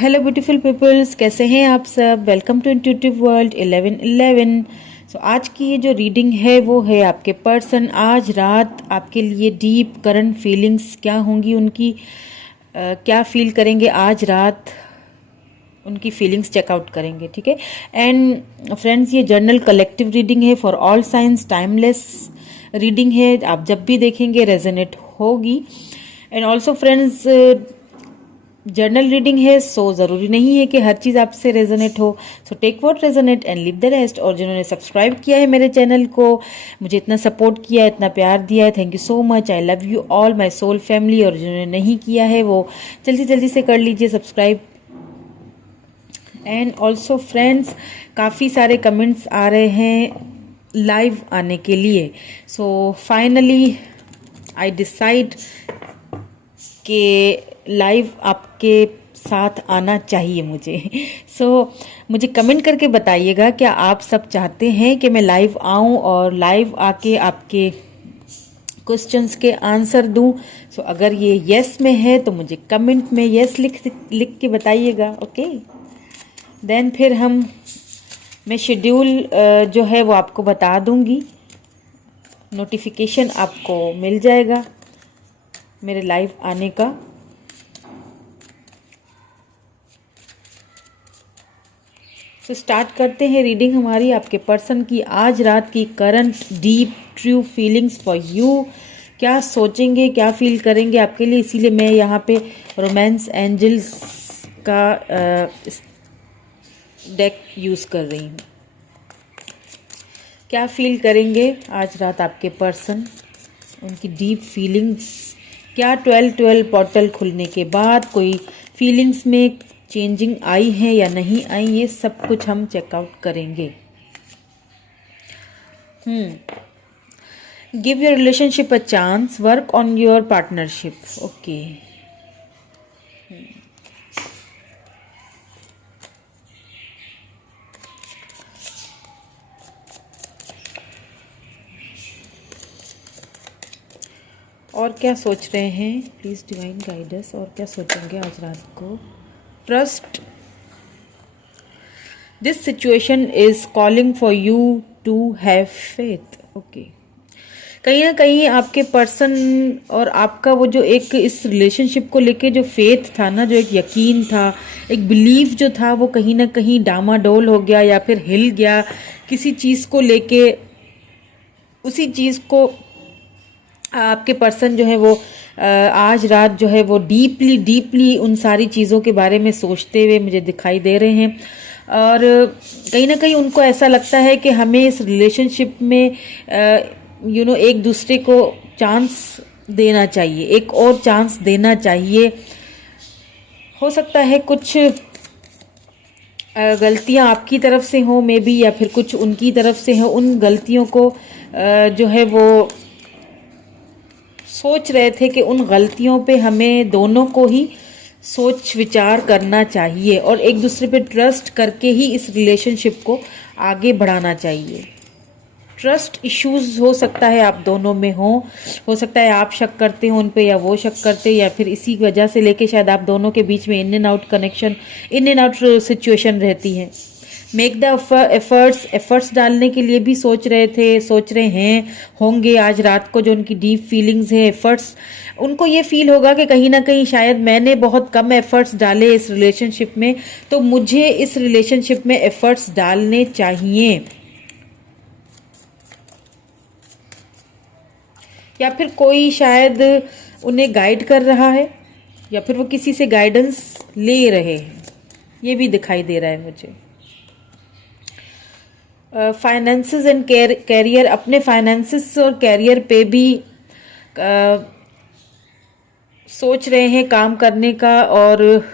Hello beautiful peoples, कैसे हैं आप सब। Welcome to intuitive world 1111। सो आज की ये जो रीडिंग है वो है आपके पर्सन आज रात आपके लिए डीप करंट फीलिंग्स क्या होंगी उनकी, क्या फील करेंगे आज रात, उनकी फीलिंग्स चेकआउट करेंगे। ठीक है। एंड फ्रेंड्स, ये जर्नल कलेक्टिव रीडिंग है for all science, timeless reading है, आप जब भी देखेंगे रेजोनेट होगी। And also friends, journal reading है सो ज़रूरी नहीं है कि हर चीज़ आपसे रेजोनेट हो। So take what resonate and leave the rest. और जिन्होंने सब्सक्राइब किया है मेरे चैनल को, मुझे इतना सपोर्ट किया है, इतना प्यार दिया है, thank you so much. I love you all my soul family. और जिन्होंने नहीं किया है वो जल्दी जल्दी से कर लीजिए सब्सक्राइब। एंड ऑल्सो फ्रेंड्स, काफ़ी सारे कमेंट्स आ रहे हैं लाइव आने के लिए। सो फाइनली आई डिसाइड कि लाइव आपके साथ आना चाहिए मुझे। सो मुझे कमेंट करके बताइएगा क्या आप सब चाहते हैं कि मैं लाइव आऊं और लाइव आके आपके क्वेश्चंस के आंसर दूं। सो अगर ये यस में है तो मुझे कमेंट में यस लिख के बताइएगा। ओके, देन फिर मैं शेड्यूल जो है वो आपको बता दूंगी, नोटिफिकेशन आपको मिल जाएगा मेरे लाइव आने का। तो स्टार्ट करते हैं रीडिंग हमारी आपके पर्सन की आज रात की current deep true feelings for you. क्या सोचेंगे, क्या फील करेंगे आपके लिए, इसीलिए मैं यहाँ पे रोमांस एंजल्स का डेक यूज़ कर रही हूँ। क्या फील करेंगे आज रात आपके पर्सन, उनकी डीप फीलिंग्स क्या 12-12 पोर्टल खुलने के बाद कोई फीलिंग्स में चेंजिंग आई है या नहीं आई, ये सब कुछ हम चेकआउट करेंगे। Give your relationship a chance, work on your partnership. Okay, और क्या सोच रहे हैं प्लीज डिवाइन गाइडेंस, और क्या सोचेंगे आज रात को। Trust, this situation is calling for you to have faith. Okay, कहीं ना कहीं आपके पर्सन और आपका वो जो एक इस रिलेशनशिप को लेके जो फेथ था ना, जो एक यकीन था, एक बिलीव जो था, वो कहीं ना कहीं डामाडोल हो गया या फिर हिल गया किसी चीज़ को लेके। उसी चीज़ को आपके पर्सन जो है वो आज रात जो है वो डीपली डीपली उन सारी चीज़ों के बारे में सोचते हुए मुझे दिखाई दे रहे हैं। और कहीं ना कहीं उनको ऐसा लगता है कि हमें इस रिलेशनशिप में एक दूसरे को चांस देना चाहिए, एक और चांस देना चाहिए। हो सकता है कुछ गलतियां आपकी तरफ से हो मे बी, या फिर कुछ उनकी तरफ से हो। उन गलतियों को जो है वो सोच रहे थे कि उन गलतियों पे हमें दोनों को ही सोच विचार करना चाहिए और एक दूसरे पे ट्रस्ट करके ही इस रिलेशनशिप को आगे बढ़ाना चाहिए। ट्रस्ट इश्यूज हो सकता है आप दोनों में हो सकता है आप शक करते हो उन पे या वो शक करते, या फिर इसी वजह से लेके शायद आप दोनों के बीच में in and out connection, in and out situation रहती है। मेक द एफर्ट्स डालने के लिए भी सोच रहे हैं होंगे आज रात को। जो उनकी डीप फीलिंग्स है, एफर्ट्स, उनको ये फील होगा कि कहीं ना कहीं शायद मैंने बहुत कम एफर्ट्स डाले इस रिलेशनशिप में, तो मुझे इस रिलेशनशिप में एफर्ट्स डालने चाहिए। या फिर कोई शायद उन्हें गाइड कर रहा है, या फिर वो किसी से गाइडेंस ले रहे हैं, ये भी दिखाई दे रहा है मुझे। फाइनेंसेस एंड कैरियर, अपने फाइनेंसेस और कैरियर पे भी सोच रहे हैं काम करने का, और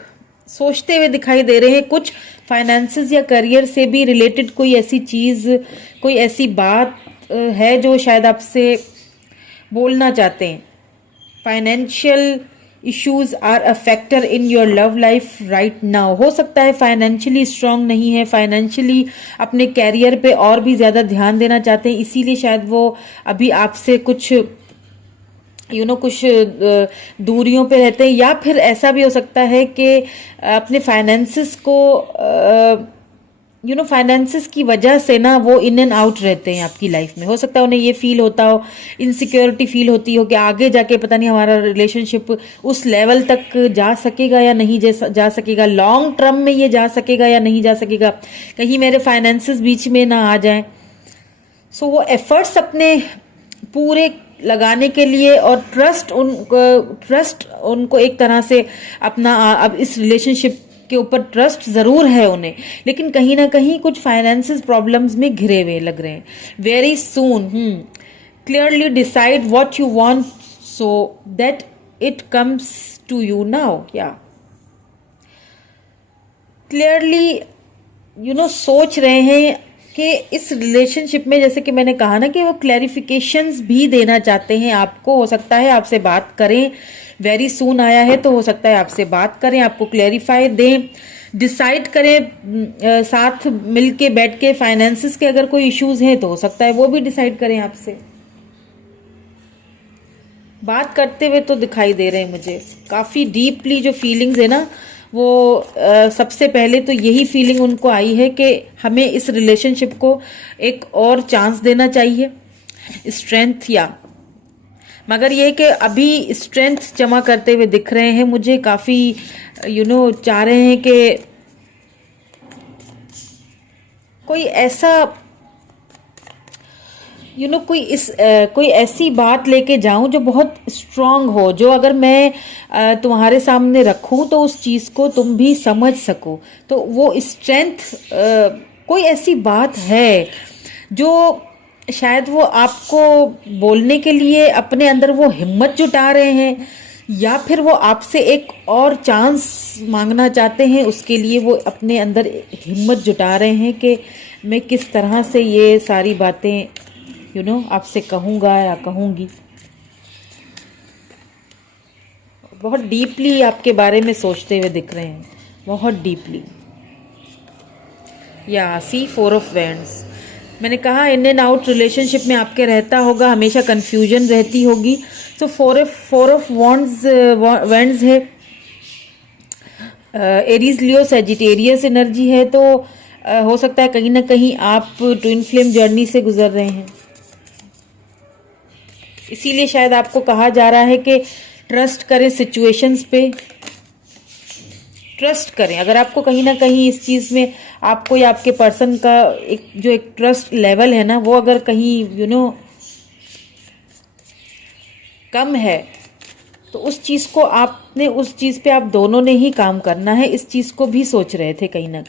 सोचते हुए दिखाई दे रहे हैं। कुछ फाइनेंसेस या करियर से भी रिलेटेड कोई ऐसी चीज़, कोई ऐसी बात है जो शायद आपसे बोलना चाहते हैं। Financial issues are a factor in your love life right now. हो सकता है फाइनेंशियली स्ट्रांग नहीं है, फाइनेंशियली अपने कैरियर पे और भी ज़्यादा ध्यान देना चाहते हैं, इसीलिए शायद वो अभी आपसे कुछ कुछ दूरियों पे रहते हैं, या फिर ऐसा भी हो सकता है कि अपने फाइनेंसिस को फाइनेंसिस की वजह से ना वो इन एंड आउट रहते हैं आपकी लाइफ में। हो सकता है उन्हें ये फील होता हो, इनसिक्योरिटी फील होती हो कि आगे जाके पता नहीं हमारा रिलेशनशिप उस लेवल तक जा सकेगा या नहीं जा सकेगा, लॉन्ग टर्म में ये जा सकेगा या नहीं जा सकेगा, कहीं मेरे फाइनेंसिस बीच में ना आ जाएं। सो वो एफर्ट्स अपने पूरे लगाने के लिए, और ट्रस्ट उनको एक तरह से अपना अब इस रिलेशनशिप के ऊपर ट्रस्ट जरूर है उन्हें, लेकिन कहीं ना कहीं कुछ फाइनेंसिस प्रॉब्लम्स में घिरे हुए लग रहे हैं। Very soon clearly decide what you want so that it comes to you now. या क्लियरली सोच रहे हैं कि इस रिलेशनशिप में, जैसे कि मैंने कहा ना कि वो क्लैरिफिकेशंस भी देना चाहते हैं आपको। हो सकता है आपसे बात करें, वेरी सून आया है तो हो सकता है आपसे बात करें, आपको क्लैरिफाई दें, डिसाइड करें, साथ मिलके बैठ के फाइनेंसिस के अगर कोई इश्यूज हैं तो हो सकता है वो भी डिसाइड करें आपसे। बात करते हुए तो दिखाई दे रहे हैं मुझे, काफी डीपली जो फीलिंग्स है ना वो सबसे पहले तो यही फीलिंग उनको आई है कि हमें इस रिलेशनशिप को एक और चांस देना चाहिए, स्ट्रेंथ। या मगर ये कि अभी स्ट्रेंथ जमा करते हुए दिख रहे हैं मुझे, काफी चाह रहे हैं कि कोई ऐसा कोई ऐसी बात लेके जाऊं जो बहुत स्ट्रांग हो, जो अगर मैं तुम्हारे सामने रखूं तो उस चीज को तुम भी समझ सको। तो वो स्ट्रेंथ, कोई ऐसी बात है जो शायद वो आपको बोलने के लिए अपने अंदर वो हिम्मत जुटा रहे हैं, या फिर वो आपसे एक और चांस मांगना चाहते हैं, उसके लिए वो अपने अंदर हिम्मत जुटा रहे हैं कि मैं किस तरह से ये सारी बातें आपसे कहूँगा या कहूँगी। बहुत डीपली आपके बारे में सोचते हुए दिख रहे हैं, बहुत डीपली। या सी 4 ऑफ वैंड्स, मैंने कहा इन एंड आउट रिलेशनशिप में आपके रहता होगा, हमेशा कंफ्यूजन रहती होगी। तो 4 ऑफ वैंड्स है, एरीज लियो सजिटेरियस एनर्जी है। तो हो सकता है कहीं ना कहीं आप ट्विन फ्लेम जर्नी से गुजर रहे हैं, इसीलिए शायद आपको कहा जा रहा है कि ट्रस्ट करें, सिचुएशंस पे ट्रस्ट करें। अगर आपको कहीं ना कहीं इस चीज में आपको या आपके पर्सन का एक ट्रस्ट लेवल है ना, वो अगर कहीं कम है, तो उस चीज को आपने, उस चीज पे आप दोनों ने ही काम करना है। इस चीज को भी सोच रहे थे कहीं ना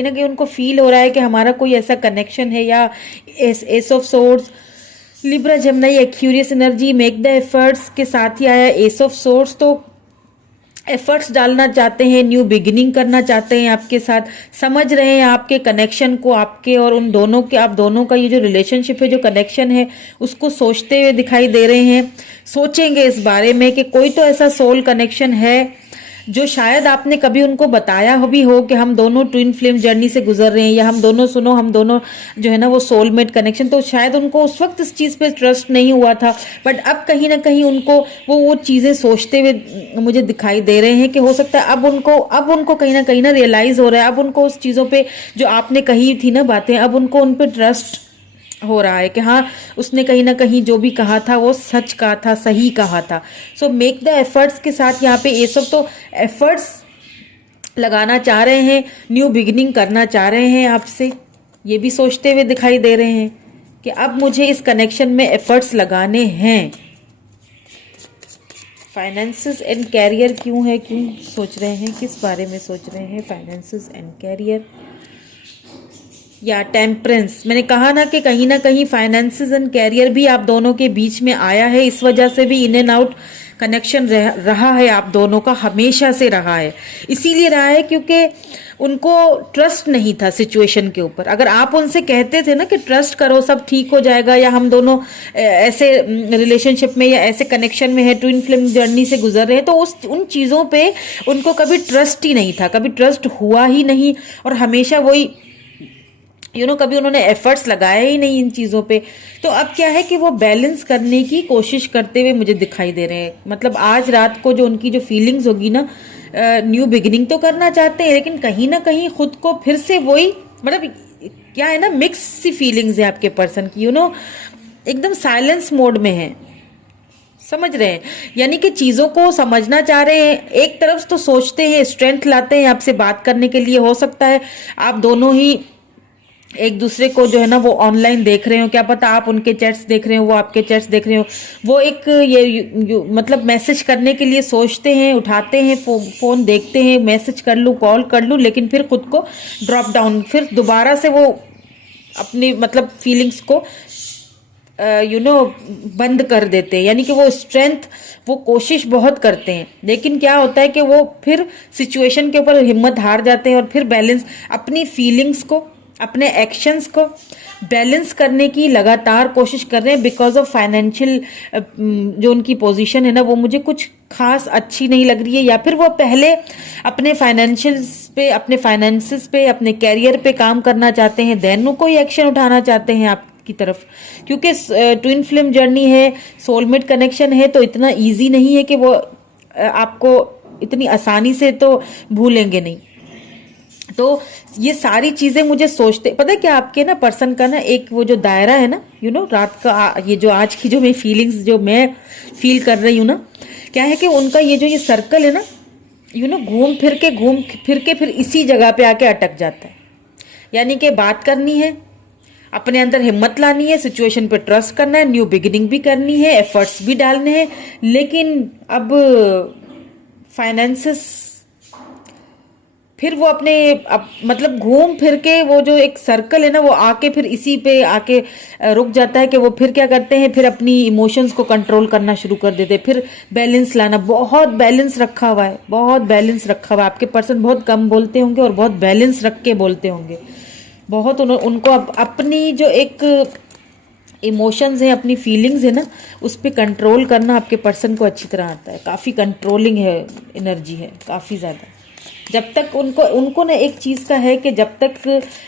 कहीं उनको फील हो रहा है कि हमारा कोई ऐसा कनेक्शन है। या S of swords, Libra Gemini Aquarius energy, make the efforts के साथ ही आया एस ऑफ सोर्ड्स। तो एफर्ट्स डालना चाहते हैं, न्यू बिगिनिंग करना चाहते हैं आपके साथ, समझ रहे हैं आपके कनेक्शन को, आपके और उन दोनों के, आप दोनों का ये जो रिलेशनशिप है, जो कनेक्शन है, उसको सोचते हुए दिखाई दे रहे हैं। सोचेंगे इस बारे में कि कोई तो ऐसा सोल कनेक्शन है जो शायद आपने कभी उनको बताया भी हो कि हम दोनों ट्विन फ्लेम जर्नी से गुजर रहे हैं, या हम दोनों जो है ना वो सोलमेट कनेक्शन। तो शायद उनको उस वक्त इस चीज़ पे ट्रस्ट नहीं हुआ था, बट अब कहीं ना कहीं उनको वो चीज़ें सोचते हुए मुझे दिखाई दे रहे हैं कि हो सकता है अब उनको कहीं ना रियलाइज हो रहा है, अब उनको उस चीज़ों पे जो आपने कही थी ना बातें, अब उनको उन पर ट्रस्ट हो रहा है कि हाँ, उसने कहीं ना कहीं जो भी कहा था वो सच कहा था, सही कहा था। सो मेक द एफर्ट्स के साथ यहाँ पे ये सब, तो एफर्ट्स लगाना चाह रहे हैं, न्यू बिगिनिंग करना चाह रहे हैं आपसे, ये भी सोचते हुए दिखाई दे रहे हैं कि अब मुझे इस कनेक्शन में एफर्ट्स लगाने हैं। फाइनेंसेस एंड कैरियर क्यों है, क्यों सोच रहे हैं, किस बारे में सोच रहे हैं फाइनेंसेस एंड कैरियर। या टेम्परेंस, मैंने कहा ना कि कहीं ना कहीं फाइनेंसेस एंड कैरियर भी आप दोनों के बीच में आया है, इस वजह से भी इन एंड आउट कनेक्शन रहा है, आप दोनों का हमेशा से रहा है। इसीलिए रहा है क्योंकि उनको ट्रस्ट नहीं था सिचुएशन के ऊपर। अगर आप उनसे कहते थे ना कि ट्रस्ट करो, सब ठीक हो जाएगा, या हम दोनों ऐसे रिलेशनशिप में या ऐसे कनेक्शन में है, ट्विन फ्लेम जर्नी से गुजर रहे हैं, तो उन चीज़ों पे उनको कभी ट्रस्ट ही नहीं था, कभी ट्रस्ट हुआ ही नहीं, और हमेशा वही कभी उन्होंने एफर्ट्स लगाए ही नहीं इन चीज़ों पे। तो अब क्या है कि वो बैलेंस करने की कोशिश करते हुए मुझे दिखाई दे रहे हैं। मतलब आज रात को जो उनकी जो फीलिंग्स होगी ना, न्यू बिगिनिंग तो करना चाहते हैं, लेकिन कहीं ना कहीं खुद को फिर से वही, मतलब क्या है ना, मिक्स सी फीलिंग्स है आपके पर्सन की, एकदम साइलेंस मोड में है, समझ रहे हैं। यानी कि चीज़ों को समझना चाह रहे हैं, एक तरफ तो सोचते हैं, स्ट्रेंथ लाते हैं आपसे बात करने के लिए। हो सकता है आप दोनों ही एक दूसरे को जो है ना वो ऑनलाइन देख रहे हो, क्या पता आप उनके चैट्स देख रहे हो, वो आपके चैट्स देख रहे हो। वो एक मतलब मैसेज करने के लिए सोचते हैं, उठाते हैं फोन देखते हैं, मैसेज कर लूँ, कॉल कर लूँ, लेकिन फिर खुद को ड्रॉप डाउन, फिर दोबारा से वो अपनी मतलब फीलिंग्स को बंद कर देते हैं। यानी कि वो स्ट्रेंथ, वो कोशिश बहुत करते हैं, लेकिन क्या होता है कि वो फिर सिचुएशन के ऊपर हिम्मत हार जाते हैं और फिर बैलेंस, अपनी फीलिंग्स को, अपने एक्शंस को बैलेंस करने की लगातार कोशिश कर रहे हैं। बिकॉज ऑफ फाइनेंशियल जो उनकी पोजीशन है ना, वो मुझे कुछ खास अच्छी नहीं लग रही है, या फिर वो पहले अपने फाइनेंशियल्स पे, अपने फाइनेंसेस पे, अपने कैरियर पे काम करना चाहते हैं, देन कोई एक्शन उठाना चाहते हैं आपकी तरफ। क्योंकि ट्विन फ्लेम जर्नी है, सोलमेट कनेक्शन है, तो इतना ईजी नहीं है कि वो आपको इतनी आसानी से तो भूलेंगे नहीं। तो ये सारी चीजें मुझे सोचते, पता है क्या, आपके ना पर्सन का ना एक वो जो दायरा है ना, रात का ये जो आज की जो मेरी फीलिंग्स जो मैं फील कर रही हूँ ना, क्या है कि उनका ये सर्कल है ना, घूम फिर के फिर इसी जगह पे आके अटक जाता है। यानी कि बात करनी है, अपने अंदर हिम्मत लानी है, सिचुएशन पे ट्रस्ट करना है, न्यू बिगिनिंग भी करनी है, एफर्ट्स भी डालने हैं, लेकिन अब फाइनेंसेस, फिर वो मतलब घूम फिर के वो जो एक सर्कल है ना, वो आके फिर इसी पे आके रुक जाता है कि वो फिर क्या करते हैं, फिर अपनी इमोशंस को कंट्रोल करना शुरू कर देते हैं, फिर बैलेंस लाना। बहुत बैलेंस रखा हुआ है, बहुत बैलेंस रखा हुआ है। आपके पर्सन बहुत कम बोलते होंगे और बहुत बैलेंस रख के बोलते होंगे। बहुत उनको अपनी जो एक इमोशंस है, अपनी फीलिंग्स है ना, उस पर कंट्रोल करना आपके पर्सन को अच्छी तरह आता है। काफ़ी कंट्रोलिंग है, एनर्जी है काफ़ी ज़्यादा। जब तक उनको ना एक चीज़ का है कि जब तक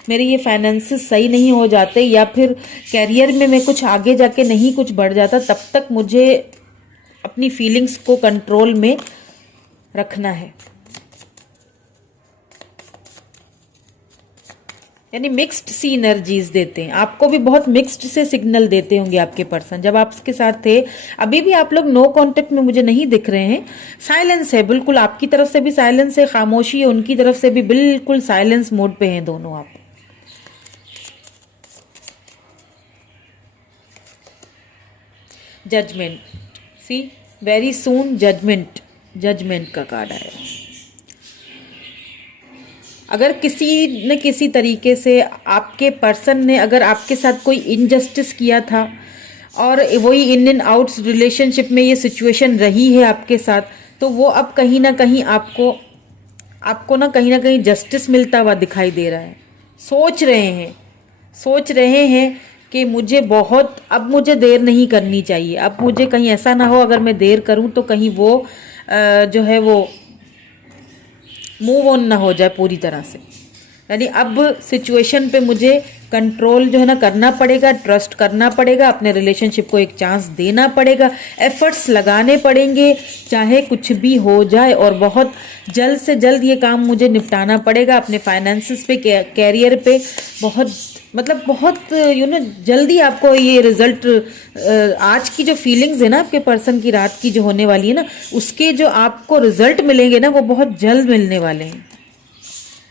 मेरे ये फाइनेंसेस सही नहीं हो जाते, या फिर कैरियर में मैं कुछ आगे जाके नहीं कुछ बढ़ जाता, तब तक मुझे अपनी फीलिंग्स को कंट्रोल में रखना है। यानी मिक्स्ड सी एनर्जीज देते हैं आपको भी, बहुत मिक्स्ड से सिग्नल देते होंगे आपके पर्सन। जब आप उसके साथ थे, अभी भी आप लोग नो कांटेक्ट में मुझे नहीं दिख रहे हैं, साइलेंस है बिल्कुल, आपकी तरफ से भी साइलेंस है, खामोशी है, उनकी तरफ से भी बिल्कुल साइलेंस मोड पे हैं दोनों आप। जजमेंट, सी वेरी सून जजमेंट का कार्ड आया। अगर किसी न किसी तरीके से आपके पर्सन ने अगर आपके साथ कोई इनजस्टिस किया था, और वही इन एंड आउट्स रिलेशनशिप में ये सिचुएशन रही है आपके साथ, तो वो अब कहीं ना कहीं आपको ना कहीं जस्टिस मिलता हुआ दिखाई दे रहा है। सोच रहे हैं कि अब मुझे देर नहीं करनी चाहिए, अब मुझे कहीं ऐसा ना हो अगर मैं देर करूं तो कहीं वो जो है वो मूव ऑन ना हो जाए पूरी तरह से। यानी अब सिचुएशन पे मुझे कंट्रोल जो है ना करना पड़ेगा, ट्रस्ट करना पड़ेगा, अपने रिलेशनशिप को एक चांस देना पड़ेगा, एफर्ट्स लगाने पड़ेंगे चाहे कुछ भी हो जाए, और बहुत जल्द से जल्द ये काम मुझे निपटाना पड़ेगा। अपने फाइनेंसेस पे, कैरियर पे बहुत जल्दी आपको ये रिजल्ट, आज की जो फीलिंग्स है ना आपके पर्सन की, रात की जो होने वाली है ना, उसके जो आपको रिजल्ट मिलेंगे ना, वो बहुत जल्द मिलने वाले हैं,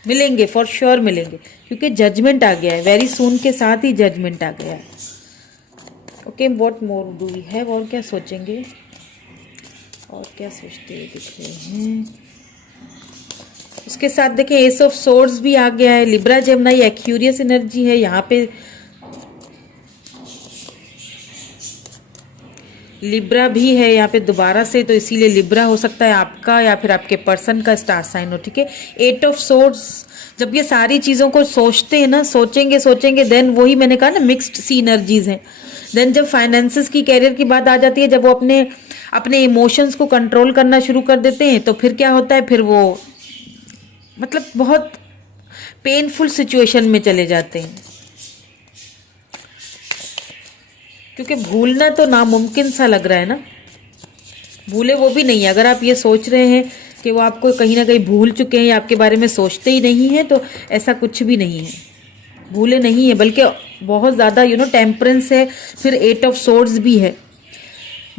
मिलेंगे, फॉर श्योर मिलेंगे, क्योंकि जजमेंट आ गया है, वेरी सून के साथ ही जजमेंट आ गया है। Okay, what more do we have, और क्या सोचेंगे, और क्या सोचते हुए दिख रहे हैं। उसके साथ देखें एस ऑफ सोर्ड्स भी आ गया है, लिब्रा जेमिनी एक्यूरियस एनर्जी है यहाँ पे, लिब्रा भी है यहाँ पे दोबारा से, तो इसीलिए लिब्रा हो सकता है आपका या फिर आपके पर्सन का स्टार साइन हो। ठीक है, एट ऑफ सोर्ड्स, जब ये सारी चीज़ों को सोचते हैं ना, सोचेंगे देन वही मैंने कहा ना, मिक्स्ड सी एनर्जीज हैं। देन जब फाइनेंसेस की, कैरियर की बात आ जाती है, जब वो अपने इमोशंस को कंट्रोल करना शुरू कर देते हैं, तो फिर क्या होता है, फिर वो बहुत पेनफुल सिचुएशन में चले जाते हैं। क्योंकि भूलना तो नामुमकिन सा लग रहा है ना, भूले वो भी नहीं है। अगर आप ये सोच रहे हैं कि वो आपको कहीं ना कहीं भूल चुके हैं या आपके बारे में सोचते ही नहीं हैं, तो ऐसा कुछ भी नहीं है, भूले नहीं है, बल्कि बहुत ज़्यादा टेम्परेंस है, फिर 8 ऑफ सोर्ड्स भी है,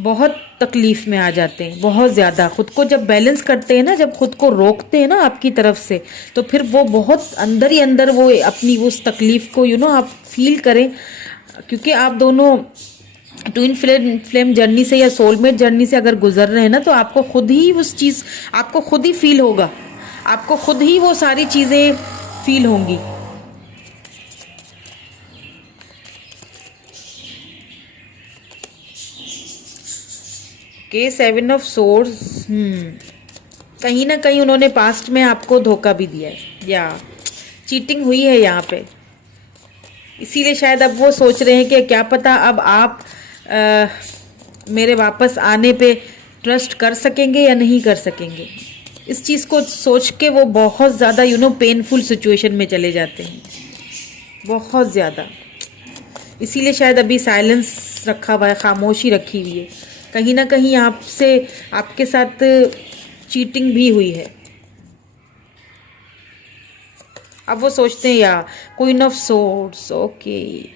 बहुत तकलीफ में आ जाते हैं, बहुत ज़्यादा। खुद को जब बैलेंस करते हैं ना, जब खुद को रोकते हैं ना आपकी तरफ से, तो फिर वो बहुत अंदर ही अंदर वो अपनी उस तकलीफ को आप फील करें, क्योंकि आप दोनों ट्विन फ्लेम जर्नी से या सोलमेट जर्नी से अगर गुजर रहे हैं ना, तो आपको खुद ही उस चीज़, आपको खुद ही फील होगा, आपको खुद ही वो सारी चीज़ें फील होंगी। के 7 ऑफ सोर्ड्स, कहीं ना कहीं उन्होंने पास्ट में आपको धोखा भी दिया है या चीटिंग हुई है यहाँ पे, इसीलिए शायद अब वो सोच रहे हैं कि क्या पता अब आप मेरे वापस आने पे ट्रस्ट कर सकेंगे या नहीं कर सकेंगे। इस चीज़ को सोच के वो बहुत ज़्यादा पेनफुल सिचुएशन में चले जाते हैं, बहुत ज़्यादा। इसीलिए शायद अभी साइलेंस रखा हुआ है, खामोशी रखी हुई है। कहीं ना कहीं आपसे, आपके साथ चीटिंग भी हुई है। अब वो सोचते हैं या queen of swords, okay,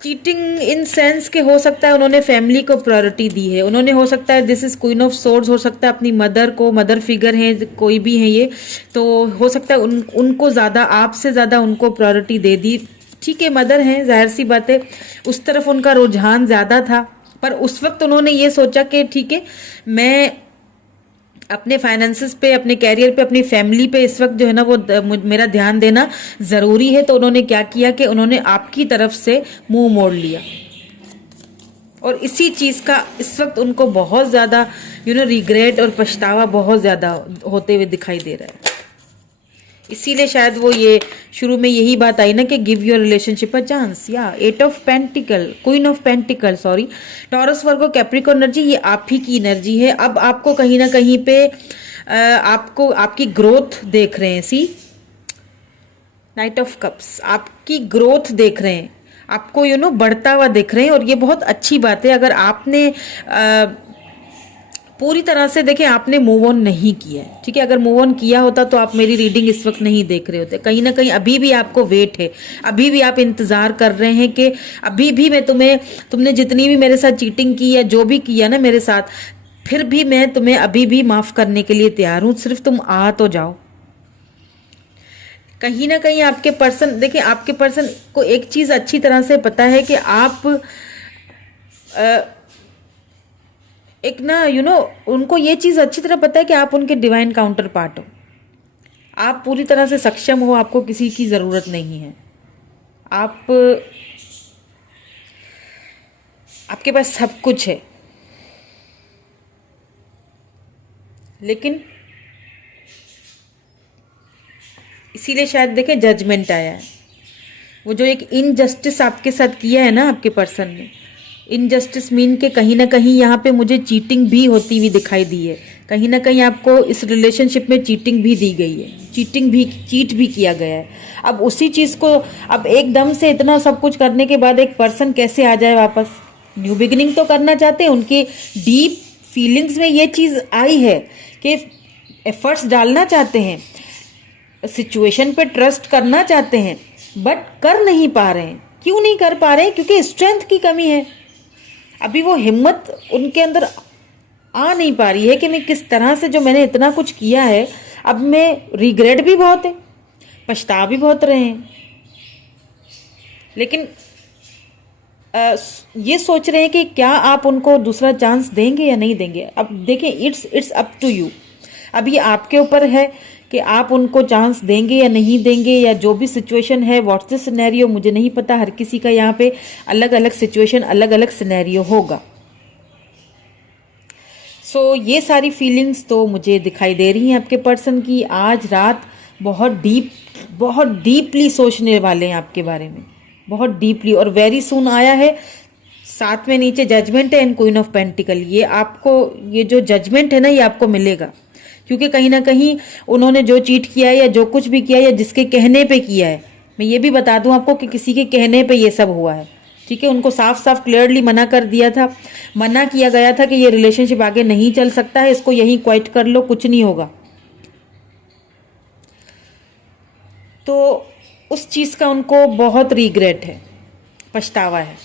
cheating in sense के हो सकता है उन्होंने फैमिली को प्रायोरिटी दी है, उन्होंने हो सकता है this is queen of swords, हो सकता है अपनी मदर को, मदर फिगर है कोई भी है ये, तो हो सकता है उनको ज़्यादा, आपसे ज़्यादा उनको प्रायोरिटी दे दी। ठीक है, मदर हैं, जाहिर सी बात है, उस तरफ उनका रुझान ज़्यादा था, पर उस वक्त उन्होंने ये सोचा कि ठीक है, मैं अपने फाइनेंसेस पे, अपने कैरियर पे, अपनी फैमिली पे इस वक्त वो मेरा ध्यान देना ज़रूरी है। तो उन्होंने क्या किया कि उन्होंने आपकी तरफ से मुंह मोड़ लिया, और इसी चीज़ का इस वक्त उनको बहुत ज़्यादा रिग्रेट और पछतावा बहुत ज़्यादा होते हुए दिखाई दे रहा है। इसीलिए शायद वो ये शुरू में यही बात आई ना कि give your relationship a chance. या 8 of pentacle, queen of pentacle, sorry, taurus, Virgo, Capricorn energy, ये आप ही की एनर्जी है। अब आपको कहीं ना कहीं पे आपको आपकी ग्रोथ देख रहे हैं। सी नाइट ऑफ कप्स, आपकी ग्रोथ देख रहे हैं, आपको बढ़ता हुआ देख रहे हैं, और ये बहुत अच्छी बात है। अगर आपने पूरी तरह से देखें, आपने मूव ऑन नहीं किया है, ठीक है, अगर मूव ऑन किया होता तो आप मेरी रीडिंग इस वक्त नहीं देख रहे होते। कहीं ना कहीं अभी भी आपको वेट है, अभी भी आप इंतजार कर रहे हैं कि अभी भी मैं तुमने जितनी भी मेरे साथ चीटिंग की या जो भी किया ना मेरे साथ, फिर भी मैं तुम्हें अभी भी माफ करने के लिए तैयार हूं, सिर्फ तुम आ तो जाओ। कहीं ना कहीं आपके पर्सन, देखिए आपके पर्सन को एक चीज अच्छी तरह से पता है कि आप एक ना उनको ये चीज़ अच्छी तरह पता है कि आप उनके डिवाइन काउंटर पार्ट हो, आप पूरी तरह से सक्षम हो, आपको किसी की ज़रूरत नहीं है, आपके पास सब कुछ है। लेकिन इसीलिए शायद देखें जजमेंट आया है, वो जो एक इनजस्टिस आपके साथ किया है ना आपके पर्सन ने, इनजस्टिस मीन के कहीं ना कहीं यहाँ पे मुझे चीटिंग भी होती हुई दिखाई दी है, कहीं ना कहीं आपको इस रिलेशनशिप में चीटिंग भी दी गई है, चीट भी किया गया है। अब उसी चीज़ को, अब एकदम से इतना सब कुछ करने के बाद एक पर्सन कैसे आ जाए वापस? न्यू बिगिनिंग तो करना चाहते हैं, उनके डीप फीलिंग्स में ये चीज़ आई है कि एफर्ट्स डालना चाहते हैं, सिचुएशन पे ट्रस्ट करना चाहते हैं, बट कर नहीं पा रहे हैं। क्यों नहीं कर पा रहे हैं? क्योंकि स्ट्रेंथ की कमी है। अभी वो हिम्मत उनके अंदर आ नहीं पा रही है कि मैं किस तरह से, जो मैंने इतना कुछ किया है, अब मैं रिग्रेट भी बहुत है, पछता भी बहुत रहे हैं, लेकिन ये सोच रहे हैं कि क्या आप उनको दूसरा चांस देंगे या नहीं देंगे। अब देखें, इट्स अप टू यू, अब ये आपके ऊपर है कि आप उनको चांस देंगे या नहीं देंगे, या जो भी सिचुएशन है, व्हाट्स द सिनेरियो मुझे नहीं पता, हर किसी का यहाँ पे अलग अलग सिचुएशन, अलग अलग सिनेरियो होगा। सो ये सारी फीलिंग्स तो मुझे दिखाई दे रही हैं आपके पर्सन की। आज रात बहुत डीपली सोचने वाले हैं आपके बारे में, बहुत डीपली, और वेरी सून आया है। साथ में नीचे जजमेंट है एंड क्वीन ऑफ पेंटिकल। ये आपको, ये जो जजमेंट है ना, ये आपको मिलेगा, क्योंकि कहीं ना कहीं उन्होंने जो चीट किया है या जो कुछ भी किया है या जिसके कहने पे किया है, मैं ये भी बता दूं आपको कि किसी के कहने पे ये सब हुआ है, ठीक ठीक है, उनको साफ साफ क्लियरली मना कर दिया था, मना किया गया था कि ये रिलेशनशिप आगे नहीं चल सकता है, इसको यहीं क्वाइट कर लो, कुछ नहीं होगा। तो उस चीज़ का उनको बहुत रिग्रेट है, पछतावा है।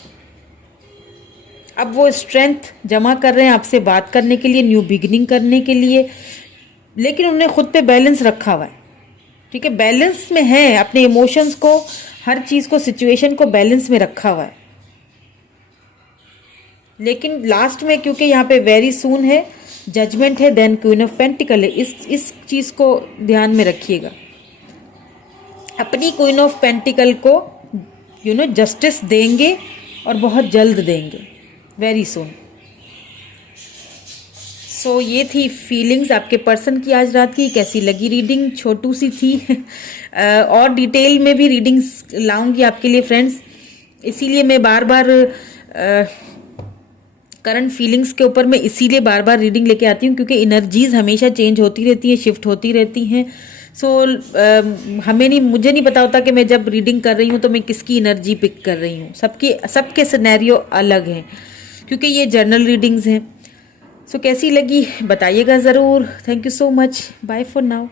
अब वो स्ट्रेंथ जमा कर रहे हैं आपसे बात करने के लिए, न्यू बिगिनिंग करने के लिए, लेकिन उन्होंने खुद पे बैलेंस रखा हुआ है। ठीक है, बैलेंस में है, अपने इमोशंस को, हर चीज़ को, सिचुएशन को बैलेंस में रखा हुआ है। लेकिन लास्ट में क्योंकि यहाँ पे वेरी सून है, जजमेंट है, देन क्वीन ऑफ पेंटिकल है, इस चीज़ को ध्यान में रखिएगा। अपनी क्वीन ऑफ पेंटिकल को जस्टिस देंगे और बहुत जल्द देंगे, वेरी सून। सो ये थी फीलिंग्स आपके पर्सन की आज रात की। कैसी लगी रीडिंग? छोटू सी थी और डिटेल में भी रीडिंग्स लाऊंगी आपके लिए फ्रेंड्स, इसीलिए मैं बार बार करंट फीलिंग्स के ऊपर मैं इसीलिए बार बार रीडिंग लेके आती हूँ, क्योंकि एनर्जीज हमेशा चेंज होती रहती हैं, शिफ्ट होती रहती हैं। सो मुझे नहीं पता होता कि मैं जब रीडिंग कर रही हूँ तो मैं किसकी एनर्जी पिक कर रही हूँ। सबके सिनेरियो अलग हैं, क्योंकि ये जर्नल रीडिंग्स हैं। सो कैसी लगी बताइएगा ज़रूर। Thank you so much, bye for now.